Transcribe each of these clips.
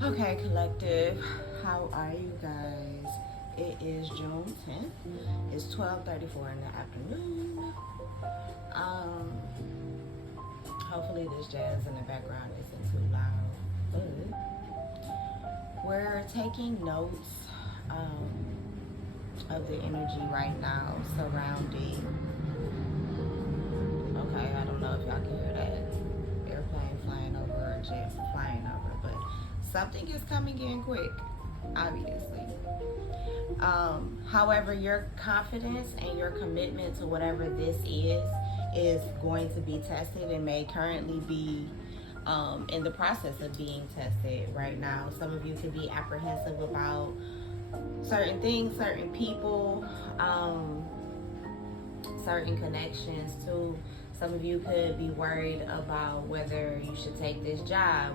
Okay, collective, how are you guys? It is June 10th. It's 12:34 in the afternoon. Um, Hopefully this jazz in the background isn't too loud. But we're taking notes of the energy right now surrounding. Okay, I don't know if y'all can hear that airplane flying over or jet flying over, but something is coming in quick, obviously. However, your confidence and your commitment to whatever this is going to be tested and may currently be in the process of being tested right now. Some of you could be apprehensive about certain things, certain people, certain connections too. Some of you could be worried about whether you should take this job,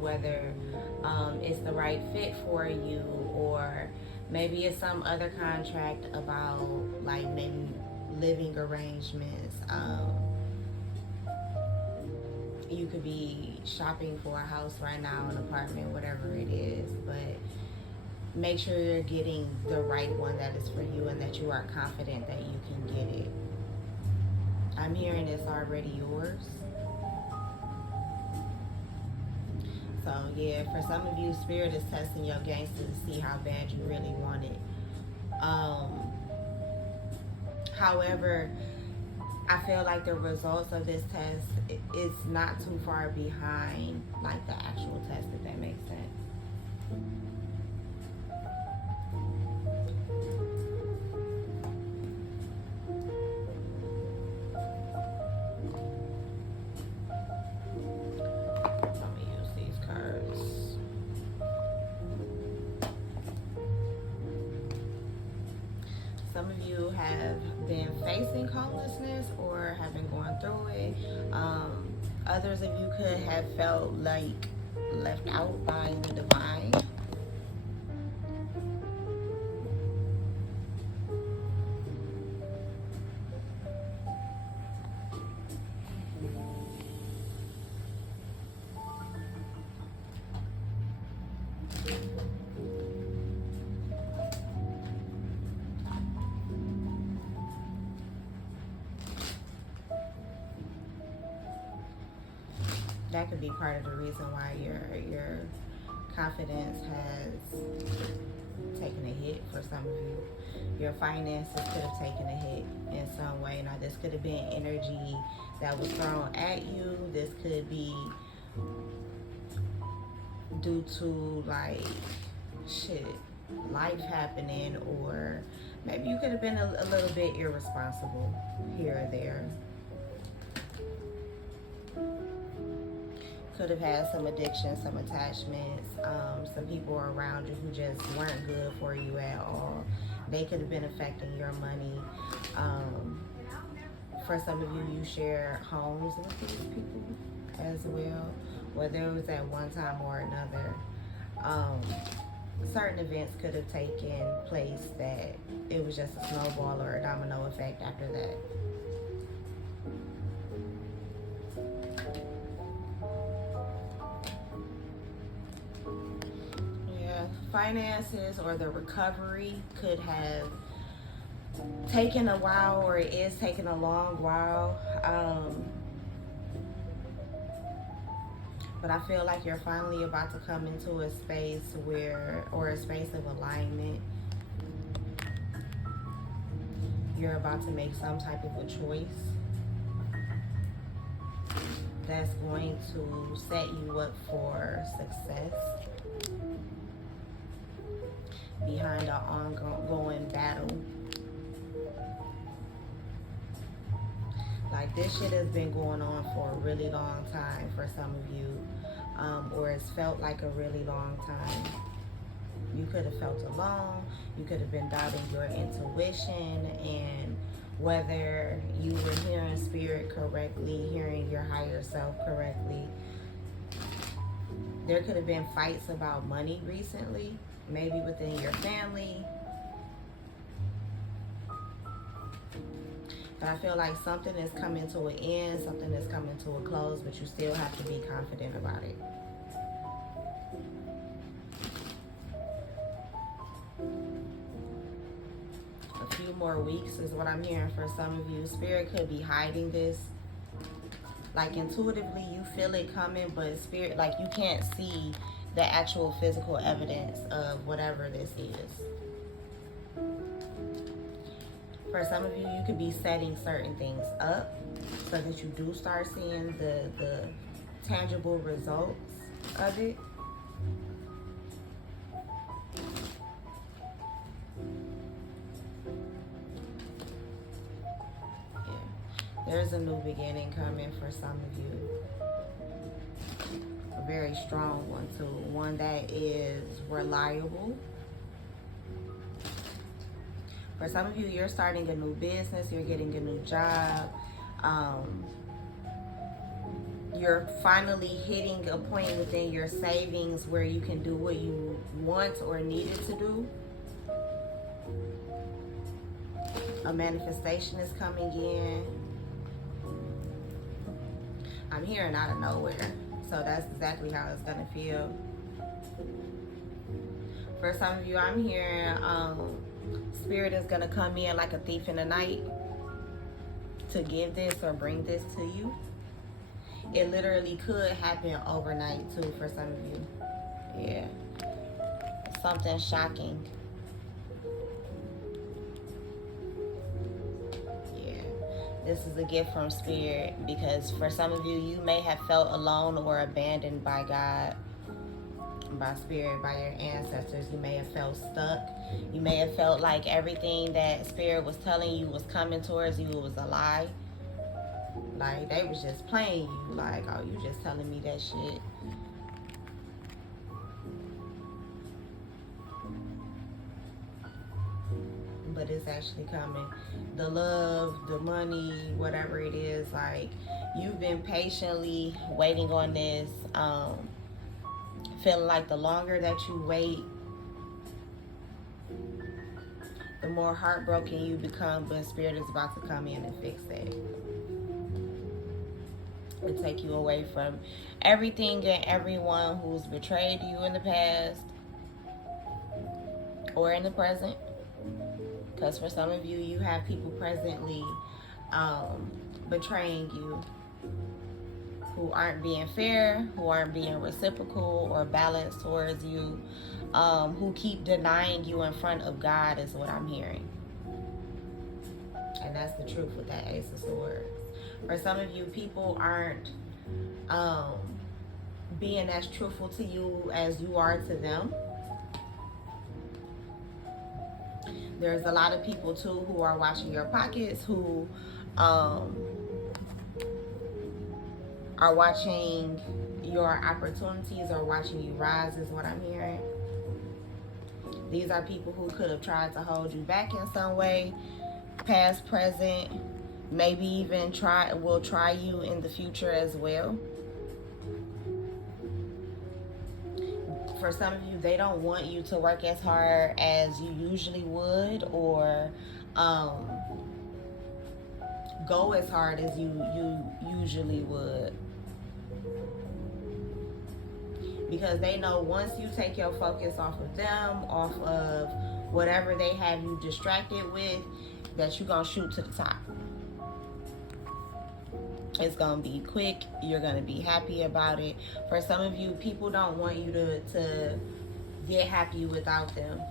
whether it's the right fit for you, or maybe it's some other contract about like maybe living arrangements. You could be shopping for a house right now, an apartment, whatever it is, but make sure you're getting the right one that is for you and that you are confident that you can get it. I'm hearing it's already yours. So yeah, for some of you, Spirit is testing your gangster to see how bad you really want it. However, I feel like the results of this test is not too far behind like the actual test, if that makes sense. Let me use these cards. Some of you have been facing homelessness or have been going through it. Others of you could have felt like left out by the divine. That could be part of the reason why your confidence has taken a hit for some of you. Your finances could have taken a hit in some way. Now, this could have been energy that was thrown at you. This could be due to like shit, life happening, or maybe you could have been a little bit irresponsible here or there. Could have had some addiction, some attachments, some people around you who just weren't good for you at all. They could have been affecting your money. For some of you, you share homes with these people as well, whether it was at one time or another. Certain events could have taken place that it was just a snowball or a domino effect after that. Finances or the recovery could have taken a while, or it is taking a long while. But I feel like you're finally about to come into a space or a space of alignment. You're about to make some type of a choice that's going to set you up for success behind an ongoing battle. Like, this shit has been going on for a really long time for some of you, or it's felt like a really long time. You could have felt alone. You could have been doubting your intuition and whether you were hearing spirit correctly, hearing your higher self correctly. There could have been fights about money recently, maybe within your family. But I feel like something is coming to an end, something is coming to a close, but you still have to be confident about it. more weeks is what I'm hearing for some of you. Spirit could be hiding this. Like intuitively you feel it coming, but spirit, like you can't see the actual physical evidence of whatever this is. For some of you, you could be setting certain things up so that you do start seeing the tangible results of it. There's a new beginning coming for some of you. A very strong one too. One that is reliable. For some of you, you're starting a new business. You're getting a new job. You're finally hitting a point within your savings where you can do what you want or needed to do. A manifestation is coming in. I'm hearing out of nowhere. So that's exactly how it's going to feel. For some of you, I'm hearing Spirit is going to come in like a thief in the night to give this or bring this to you. It literally could happen overnight too for some of you. Yeah. Something shocking. This is a gift from Spirit, because for some of you, you may have felt alone or abandoned by God, by Spirit, by your ancestors. You may have felt stuck. You may have felt like everything that Spirit was telling you was coming towards you was a lie. Like they was just playing you. Like, oh, you just telling me that shit. But it's actually coming. The love, the money, whatever it is, like you've been patiently waiting on this, feeling like the longer that you wait, the more heartbroken you become, but Spirit is about to come in and fix that. And take you away from everything and everyone who's betrayed you in the past or in the present. Because for some of you, you have people presently betraying you, who aren't being fair, who aren't being reciprocal or balanced towards you, who keep denying you in front of God is what I'm hearing. And that's the truth with that Ace of Swords. For some of you, people aren't being as truthful to you as you are to them. There's a lot of people too who are watching your pockets, who are watching your opportunities or watching you rise is what I'm hearing. These are people who could have tried to hold you back in some way, past, present, maybe even will try you in the future as well. For some of you, they don't want you to work as hard as you usually would, or go as hard as you usually would. Because they know once you take your focus off of them, off of whatever they have you distracted with, that you're going to shoot to the top. It's going to be quick. You're going to be happy about it. For some of you, people don't want you to get happy without them.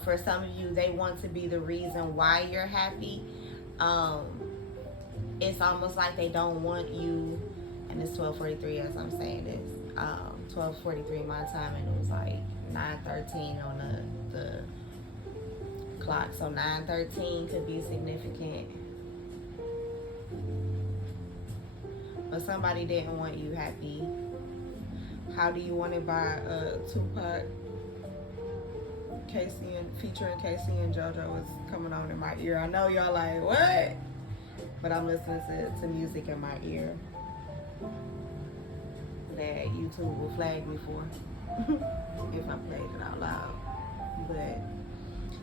For some of you, they want to be the reason why you're happy. It's almost like they don't want you, and it's 12:43 as I'm saying this, 12:43 my time, and it was like 9:13 on the clock. So 9:13 could be significant. But somebody didn't want you happy. How Do You Want It by Tupac. Casey and featuring Casey and JoJo is coming on in my ear. I know y'all like, what? But I'm listening to music in my ear that YouTube will flag me for if I played it out loud. But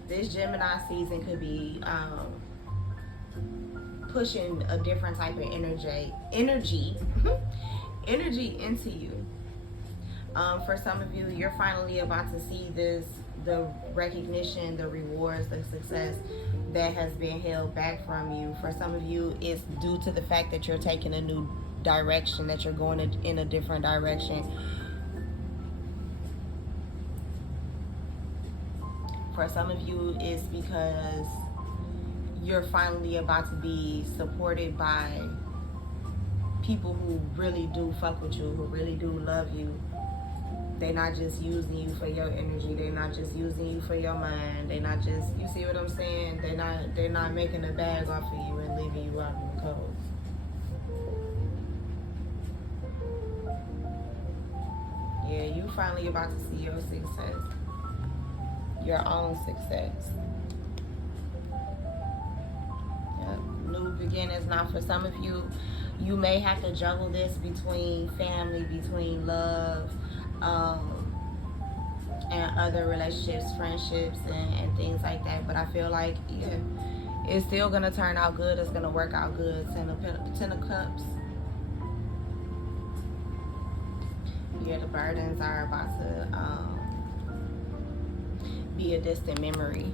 this Gemini season could be pushing a different type of energy into you. For some of you, you're finally about to see this the recognition, the rewards, the success that has been held back from you. For some of you, it's due to the fact that you're taking a new direction, that you're going in a different direction. For some of you, it's because you're finally about to be supported by people who really do fuck with you, who really do love you. They're not just using you for your energy. They're not just using you for your mind. They're not just, you see what I'm saying? They're not making a bag off of you and leaving you out in the cold. Yeah, you finally about to see your success. Your own success. Yep. New beginnings. Now for some of you, you may have to juggle this between family, between love, and other relationships, friendships, and things like that. But I feel like, yeah, it's still going to turn out good. It's going to work out good. Ten of Cups. Yeah, the burdens are about to be a distant memory.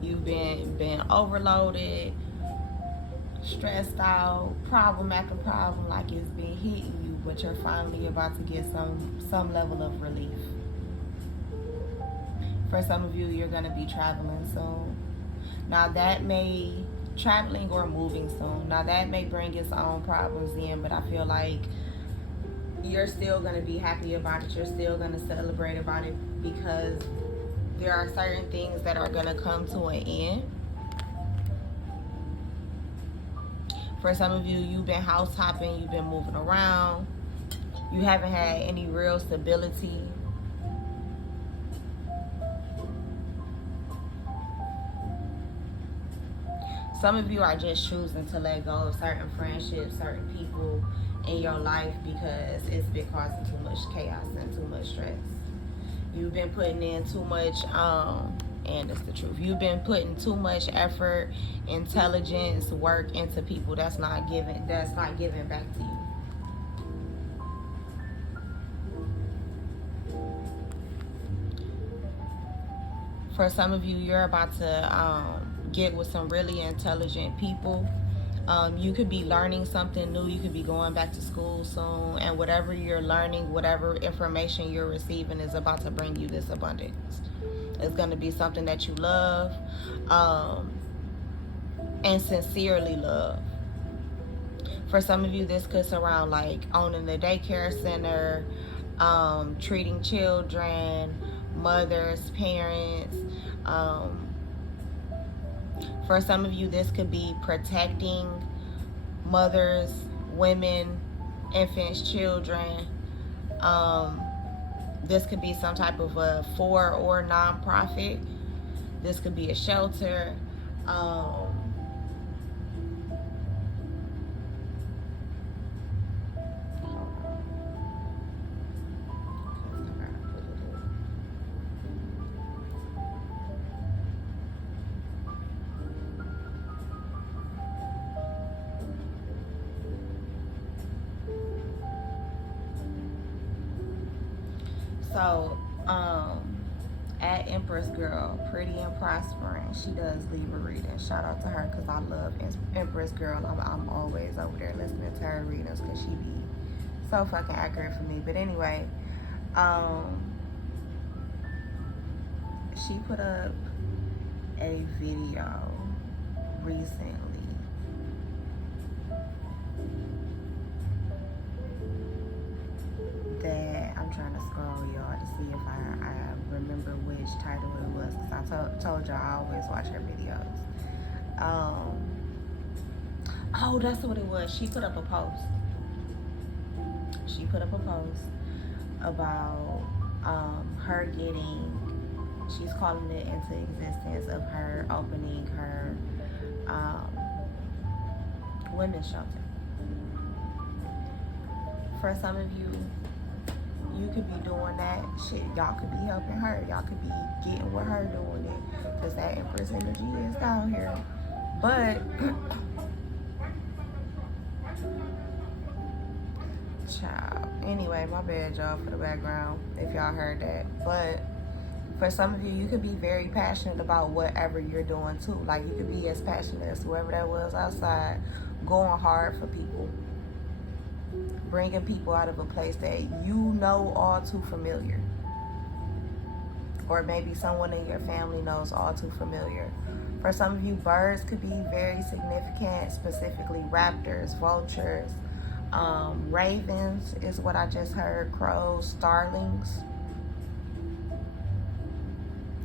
You've been overloaded, stressed out, problem after problem, like it's been hitting you, but you're finally about to get some level of relief. For some of you, you're going to be traveling soon. Now that may, traveling or moving soon, now that may bring its own problems in, but I feel like you're still going to be happy about it. You're still going to celebrate about it, because there are certain things that are going to come to an end. For some of you, you've been house hopping, you've been moving around, you haven't had any real stability. Some of you are just choosing to let go of certain friendships, certain people in your life, because it's been causing too much chaos and too much stress. You've been putting in too much, and it's the truth, you've been putting too much effort, intelligence, work into people that's not giving back to you. For some of you, you're about to get with some really intelligent people. You could be learning something new. You could be going back to school soon, and whatever you're learning, whatever information you're receiving is about to bring you this abundance. It's going to be something that you love, and sincerely love. For some of you, this could surround like owning a daycare center, treating children, mothers, parents. For some of you, this could be protecting mothers, women, infants, children. This could be some type of a for or nonprofit. This could be a shelter. So, at Empress Girl, Pretty and Prospering, she does Libra reading. Shout out to her, because I love Empress Girl. I'm always over there listening to her readings, because she be so fucking accurate for me. But anyway, she put up a video recently that I'm trying to scroll, y'all, to see if I remember which title it was, because I told y'all I always watch her videos. Oh, that's what it was. She put up a post. She put up a post about her getting, she's calling it into existence, of her opening her women's shelter. For some of you, you could be doing that shit. Y'all could be helping her. Y'all could be getting with her doing it, because that Empress energy is down here. But Child. Anyway, my bad, y'all, for the background, if y'all heard that. But for some of you, you could be very passionate about whatever you're doing, too. Like, you could be as passionate as whoever that was outside, going hard for people. Bringing people out of a place that you know all too familiar. Or maybe someone in your family knows all too familiar. For some of you, birds could be very significant, specifically raptors, vultures, ravens is what I just heard, crows, starlings,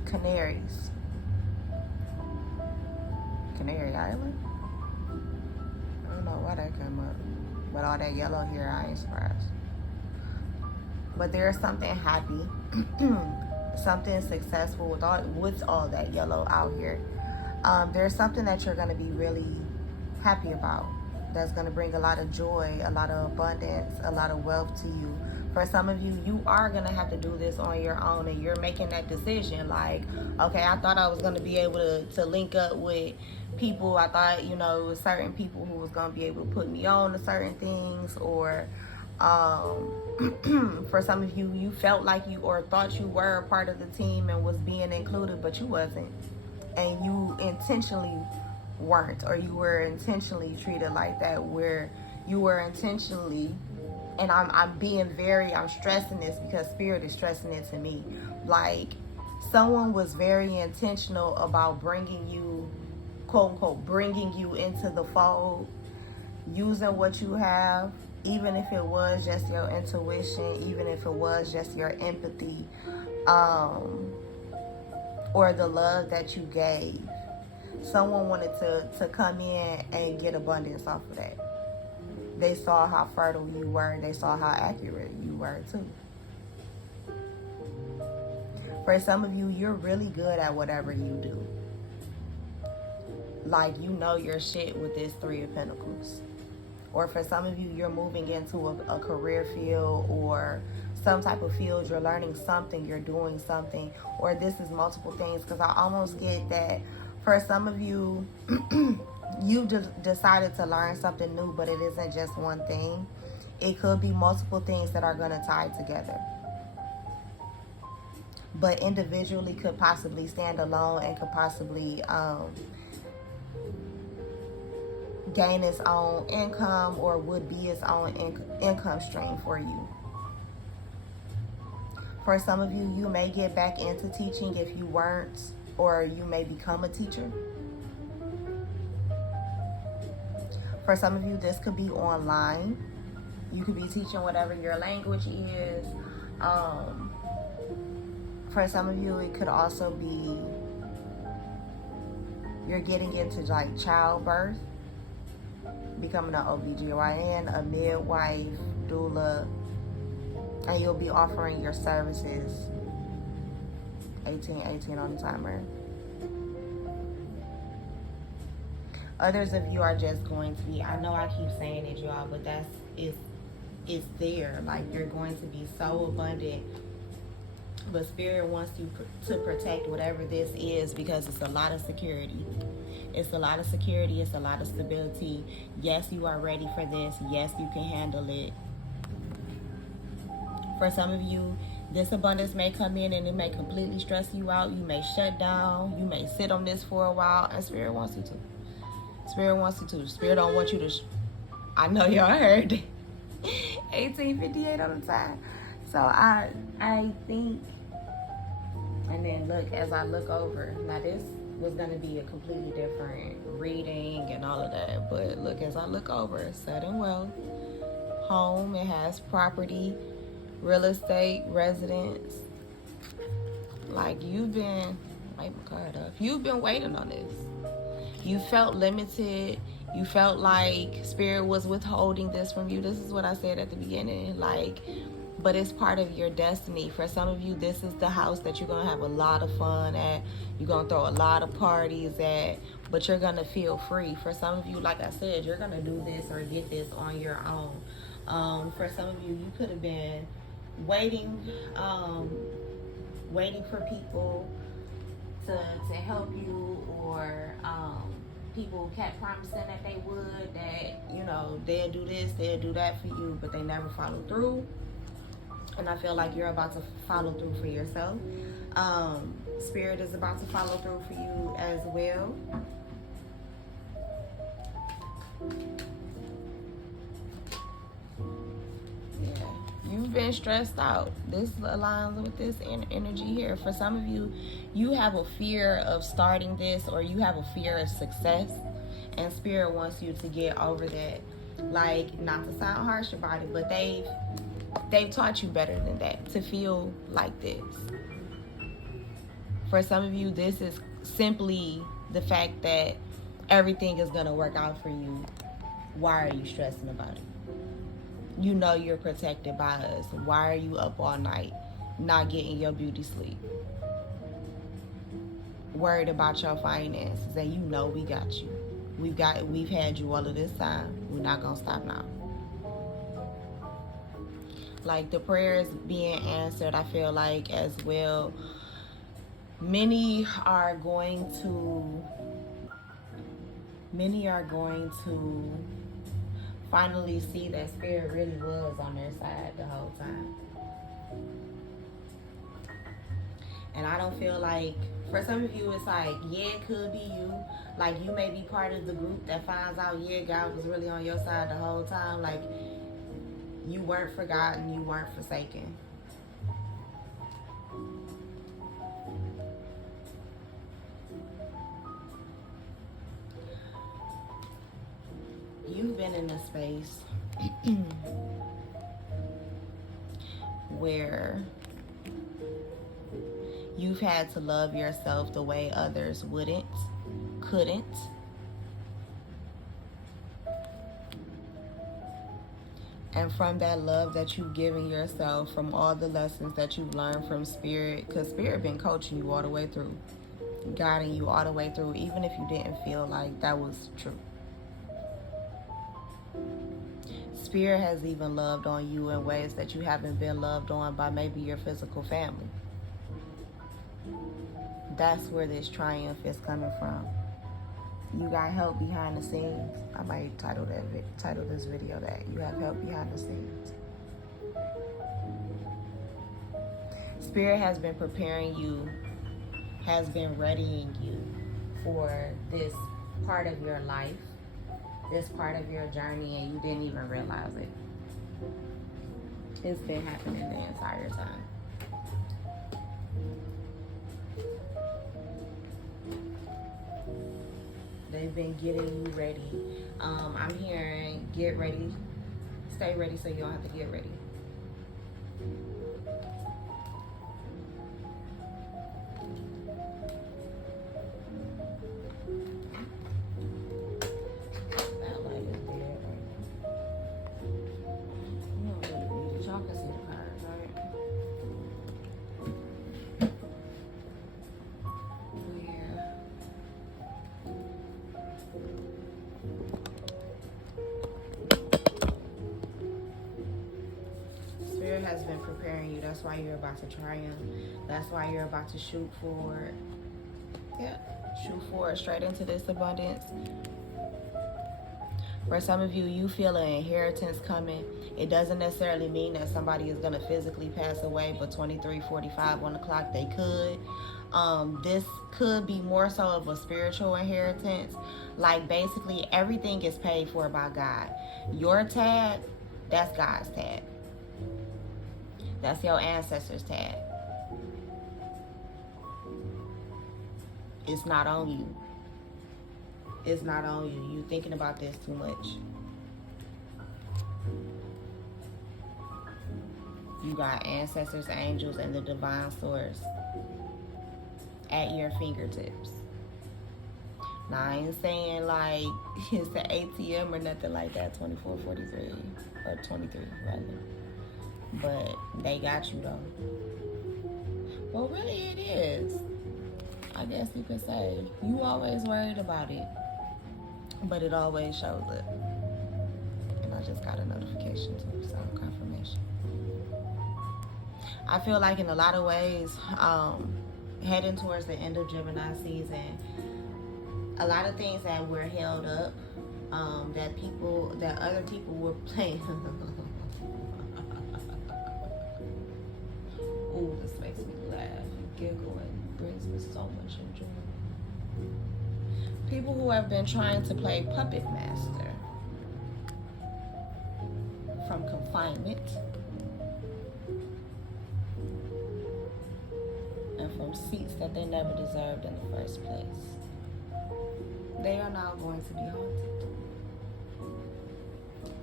canaries. Canary Island? I don't know why that came up. But all that yellow here, I ain't surprised. But there's something happy, something successful with all that yellow out here. There's something that you're going to be really happy about. That's going to bring a lot of joy, a lot of abundance, a lot of wealth to you. For some of you, you are going to have to do this on your own, and you're making that decision. Like, okay, I thought I was going to be able to link up with people. I thought, it was certain people who was going to be able to put me on to certain things. Or for some of you, you felt like you or thought you were a part of the team and was being included, but you wasn't. And you intentionally weren't, or you were intentionally treated like that, where you were intentionally, and I'm stressing this because Spirit is stressing it to me, like someone was very intentional about bringing you, quote unquote, bringing you into the fold, using what you have, even if it was just your intuition, even if it was just your empathy, or the love that you gave. Someone wanted to come in and get abundance off of that. They saw how fertile you were. They saw how accurate you were, too. For some of you, you're really good at whatever you do. Like, you know your shit with this Three of Pentacles. Or for some of you, you're moving into a career field or some type of field. You're learning something. You're doing something. Or this is multiple things, because I almost get that for some of you, you decided to learn something new, but it isn't just one thing. It could be multiple things that are going to tie together. But individually could possibly stand alone and could possibly gain its own income, or would be its own income stream for you. For some of you, you may get back into teaching if you weren't, or you may become a teacher. For some of you, this could be online. You could be teaching whatever your language is. For some of you, it could also be you're getting into like childbirth, becoming an OBGYN, a midwife, doula, and you'll be offering your services. 18 on the timer. Others of you are just going to be, I know I keep saying it, y'all, but it's there. Like, you're going to be so abundant. But Spirit wants you to protect whatever this is, because it's a lot of security. It's a lot of security. It's a lot of stability. Yes, you are ready for this. Yes, you can handle it. For some of you, this abundance may come in and it may completely stress you out. You may shut down. You may sit on this for a while. And Spirit wants you to. Spirit wants you to. Spirit don't want you to. I know y'all heard 1858 on the time. So I think, and then look, as I look over, now this was going to be a completely different reading and all of that. But look, as I look over, sudden wealth, home, it has property, real estate, residence. Like, you've been, wipe my card up. You've been waiting on this. You felt limited. You felt like Spirit was withholding this from you. This is what I said at the beginning. Like, but it's part of your destiny. For some of you, this is the house that you're going to have a lot of fun at. You're going to throw a lot of parties at, but you're going to feel free. For some of you, like I said, you're going to do this or get this on your own. For some of you, you could have been waiting for people to help you, or people kept promising that they would, that, you know, they'll do this, they'll do that for you, but they never follow through. And I feel like you're about to follow through for yourself. Spirit is about to follow through for you as well. Yeah, you've been stressed out. This aligns with this energy here. For some of you, you have a fear of starting this, or you have a fear of success, and Spirit wants you to get over that. Like, not to sound harsh about it, but they've taught you better than that, to feel like this. For some of you, this is simply the fact that everything is going to work out for you. Why are you stressing about it? You know you're protected by us. Why are you up all night not getting your beauty sleep? Worried about your finances, and you know we got you. We've had you all of this time. We're not going to stop now. Like, the prayers being answered, I feel like, as well. Many are going to finally see that Spirit really was on their side the whole time. And I don't feel like, for some of you, it's like, yeah, it could be you. Like, you may be part of the group that finds out, yeah, God was really on your side the whole time. Like, you weren't forgotten, you weren't forsaken. You've been in a space where you've had to love yourself the way others couldn't. And from that love that you've given yourself, from all the lessons that you've learned from Spirit, because Spirit been coaching you all the way through, guiding you all the way through, even if you didn't feel like that was true. Spirit has even loved on you in ways that you haven't been loved on by maybe your physical family. That's where this triumph is coming from. You got help behind the scenes. I might title this video that. You have help behind the scenes. Spirit has been preparing you, has been readying you for this part of your life, this part of your journey, and you didn't even realize it. It's been happening the entire time. They've been getting you ready. I'm hearing get ready, stay ready so you don't have to get ready. That light is dead right now. You don't really read it. Y'all can see the cards, right? Spirit has been preparing you. That's why you're about to triumph. That's why you're about to shoot forward. Yeah, shoot forward straight into this abundance. For some of you, you feel an inheritance coming. It doesn't necessarily mean that somebody is going to physically pass away, but 23:45 on the clock, they could. This could be more so of a spiritual inheritance. Like, basically, everything is paid for by God. Your tab, that's God's tab. That's your ancestors' tab. It's not on you. It's not on you. You thinking about this too much. You got ancestors, angels, and the divine source at your fingertips. Now, I ain't saying like it's the ATM or nothing like that, 2443 or 23 rather. But they got you though. Well, really it is. I guess you could say. You always worried about it, but it always shows up. And I just got a notification too, so confirmation. I feel like in a lot of ways, heading towards the end of Gemini season, a lot of things that were held up, that other people were playing. Ooh, this makes me laugh and giggle and brings me so much enjoyment. People who have been trying to play puppet master from confinement and from seats that they never deserved in the first place. They are now going to be haunted.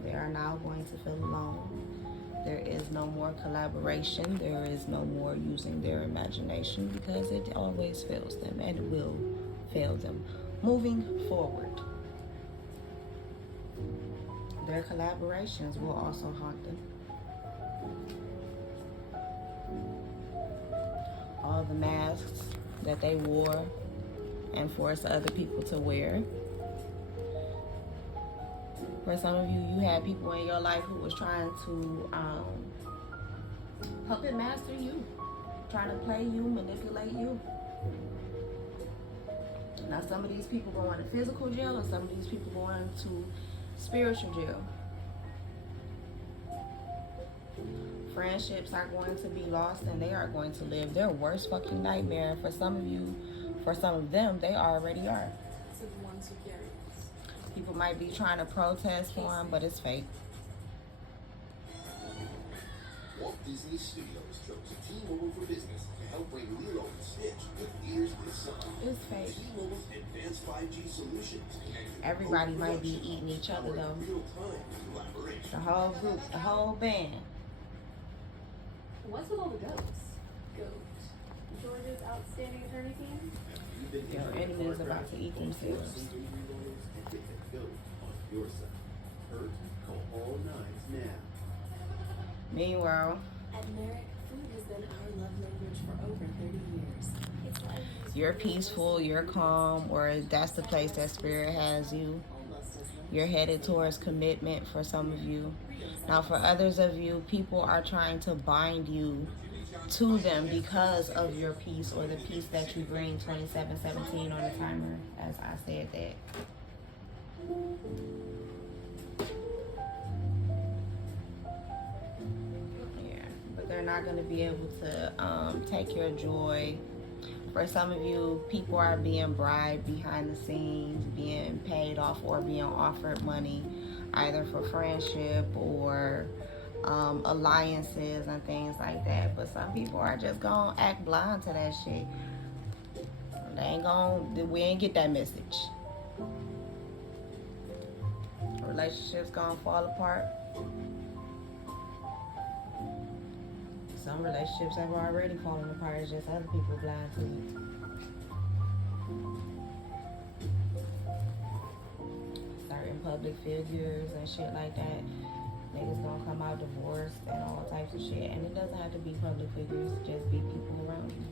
They are now going to feel alone. There is no more collaboration. There is no more using their imagination, because it always fails them and will fail them moving forward. Their collaborations will also haunt them. All the masks that they wore and forced other people to wear. For some of you, you had people in your life who was trying to puppet master you, trying to play you, manipulate you. Now, some of these people going to physical jail, and some of these people going to spiritual jail. Friendships are going to be lost, and they are going to live their worst fucking nightmare. For some of you, for some of them, they already are. People might be trying to protest for them, but it's fake. Walt Disney Studios chose T-Mobile for Business to help bring Lilo and Stitch with ears this summer. It's fake. T-Mobile's advanced 5G solutions. Everybody might be eating each other though. The whole group, the whole band. What's with all the goats? Georgia's outstanding attorney team? Your enemy is about to eat themselves. Meanwhile, At Merrick, food has been our love language for over 30 years. It's like you're peaceful, you're calm, or that's the place that Spirit has you. You're headed towards commitment for some of you. Now, for others of you, people are trying to bind you to them because of your peace, or the peace that you bring. 2717 on the timer, as I said that. Yeah, but they're not going to be able to take your joy. For some of you, people are being bribed behind the scenes, being paid off or being offered money, either for friendship or alliances and things like that. But some people are just gonna act blind to that shit. We ain't get that message. Relationships gonna fall apart. Some relationships have already fallen apart. It's just other people blind to it. Certain public figures and shit like that. Niggas gonna come out divorced and all types of shit. And it doesn't have to be public figures, just be people around you.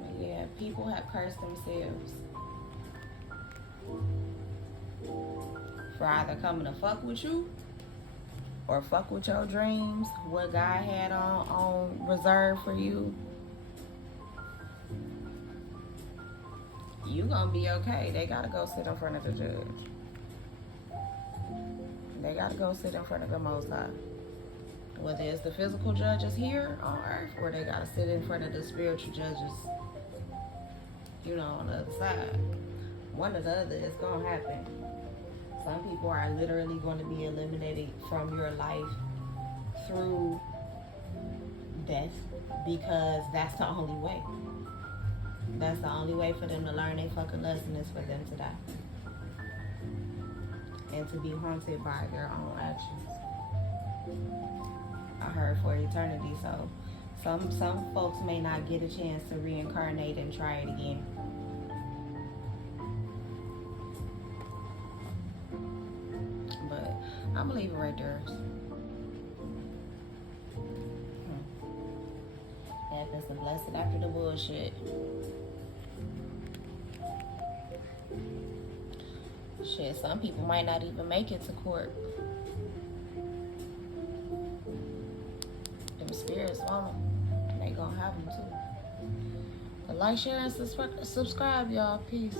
But yeah, people have cursed themselves for either coming to fuck with you or fuck with your dreams, what God had on reserve for you. You gonna be okay. They gotta go sit in front of the judge. They gotta go sit in front of the Most High. Whether it's the physical judges here on earth, or they gotta sit in front of the spiritual judges, on the other side. One or the other is gonna happen. Some people are literally going to be eliminated from your life through death, because that's the only way. That's the only way for them to learn their fucking lesson, is for them to die. And to be haunted by their own actions. I heard for eternity, so some folks may not get a chance to reincarnate and try it again. But I'm gonna leave it right there. Happens to bless it after the bullshit. Shit, some people might not even make it to court. Them spirits want them, and they gonna have them too. But like, share, and subscribe, y'all. Peace.